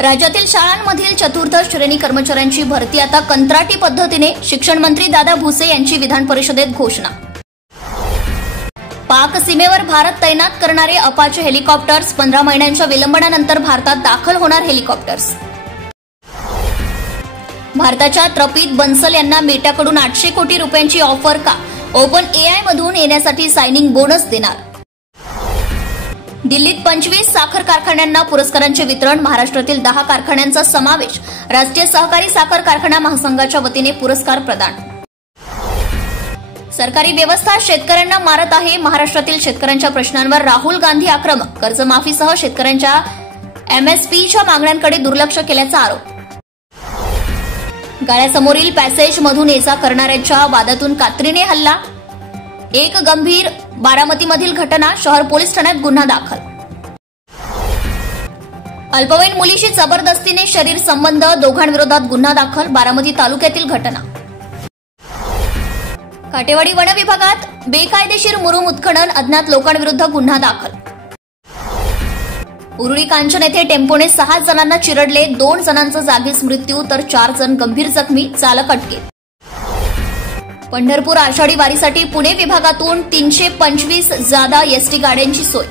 राज्यातील शाळांमधील चतुर्थ श्रेणी कर्मचाऱ्यांची भरती आता कंत्राटी पद्धतीने, शिक्षण मंत्री दादा भुसे यांची विधान परिषदेत घोषणा. पाक सीमेवर भारत तैनात करणारे अपाचे हेलिकॉप्टर्स, 15 महिन्यांच्या विलंबनानंतर भारतात दाखल होणार हेलिकॉप्टर्स. भारताच्या त्रपित बन्सल यांना मेटाकडून 800 कोटी रुपयांची ऑफर का? ओपन एआय मधून येण्यासाठी सायनिंग बोनस देणार. दिल्लीत 25 साखर कारखान्यांना पुरस्कारांचे वितरण, महाराष्ट्रातील 10 कारखान्यांचा समावेश. राष्ट्रीय सहकारी साखर कारखाना महासंघाच्या वतीने पुरस्कार प्रदान. सरकारी व्यवस्था शेतकऱ्यांना मारत आहे, महाराष्ट्रातील शेतकऱ्यांच्या प्रश्नांवर राहुल गांधी आक्रमक. कर्जमाफीसह शेतकऱ्यांच्या एमएसपीच्या मागण्यांकडे दुर्लक्ष केल्याचा आरोप. गाड्यासमोरील पॅसेजमधून ये जा करणाऱ्यांच्या वादातून कात्रीने हल्ला. एक गंभीर बारामतीमधील घटना, शहर पोलीस ठाण्यात गुन्हा दाखल. अल्पवयीन मुलीशी जबरदस्तीने शरीर संबंध, दोघांविरोधात गुन्हा दाखल. बारामती तालुक्यातील घटना. काटेवाडी वन विभागात बेकायदेशीर मुरुम उत्खनन, अज्ञात लोकांविरुद्ध गुन्हा दाखल. उरुळी कांचन येथे टेम्पोने 6 जणांना चिरडले, 2 जणांचा जागीच मृत्यू तर 4 जण गंभीर जखमी, चालक अटकेत. पंढरपूर आषाढी वारीसाठी पुणे विभागातून 325 जादा एसटी गाड्यांची सोय.